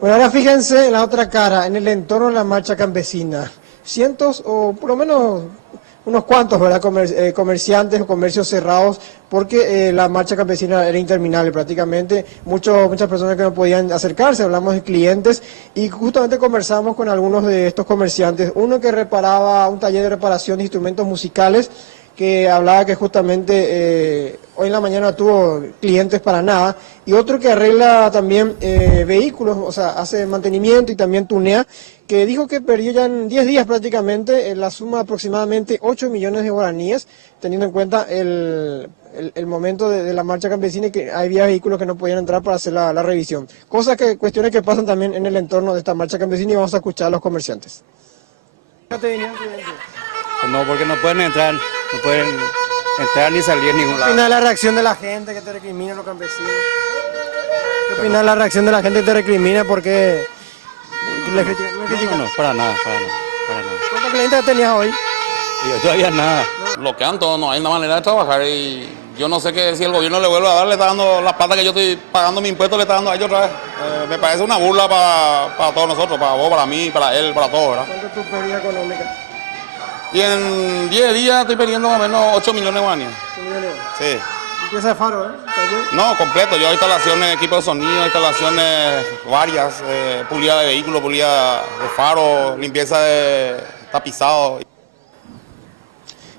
Bueno, ahora fíjense en la otra cara, en el entorno de la marcha campesina. Cientos o por lo menos unos cuantos, ¿verdad? Comerciantes o comercios cerrados porque la marcha campesina era interminable prácticamente. Muchas personas que no podían acercarse, hablamos de clientes y justamente conversamos con algunos de estos comerciantes. Uno que reparaba un taller de reparación de instrumentos musicales, que hablaba que justamente hoy en la mañana tuvo clientes para nada, y otro que arregla también vehículos, o sea, hace mantenimiento y también tunea, que dijo que perdió ya en 10 días prácticamente la suma de aproximadamente 8 millones de guaraníes, teniendo en cuenta el momento de la marcha campesina y que había vehículos que no podían entrar para hacer la revisión. Cuestiones que pasan también en el entorno de esta marcha campesina, y vamos a escuchar a los comerciantes. No, porque no pueden entrar ni salir en ningún lado. ¿Qué opinas de la reacción de la gente que te recrimina, los campesinos? ¿Qué opinas de la reacción de la gente que te recrimina porque le critican? No, para nada. ¿Cuántos clientes tenías hoy? Y yo todavía nada. Bloquean todo, no hay una manera de trabajar y yo no sé que si el gobierno le vuelve a dar, le está dando la plata que yo estoy pagando mi impuesto, le está dando a ellos otra vez. Me parece una burla para todos nosotros, para vos, para mí, para él, para todos, ¿verdad? ¿Cuánto es tu pérdida económica? Y en 10 días estoy perdiendo más o menos 8 millones de guaraníes. Sí. Empieza de faro, ¿eh? No, completo. Yo instalaciones, equipo de sonido, instalaciones varias, pulida de vehículos, pulida de faro, limpieza de tapizado.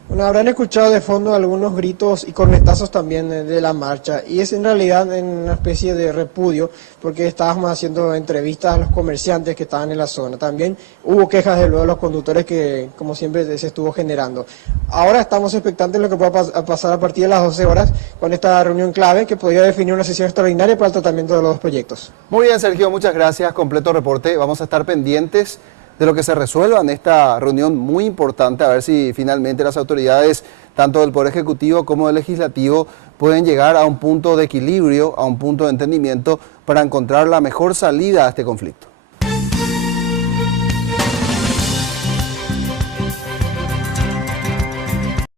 Bueno, habrán escuchado de fondo algunos gritos y cornetazos también de la marcha, y es en realidad en una especie de repudio, porque estábamos haciendo entrevistas a los comerciantes que estaban en la zona. También hubo quejas de luego de los conductores que, como siempre, se estuvo generando. Ahora estamos expectantes de lo que pueda pasar a partir de las 12 horas con esta reunión clave que podría definir una sesión extraordinaria para el tratamiento de los dos proyectos. Muy bien, Sergio, muchas gracias. Completo reporte. Vamos a estar pendientes de lo que se resuelva en esta reunión muy importante, a ver si finalmente las autoridades, tanto del Poder Ejecutivo como del Legislativo, pueden llegar a un punto de equilibrio, a un punto de entendimiento para encontrar la mejor salida a este conflicto.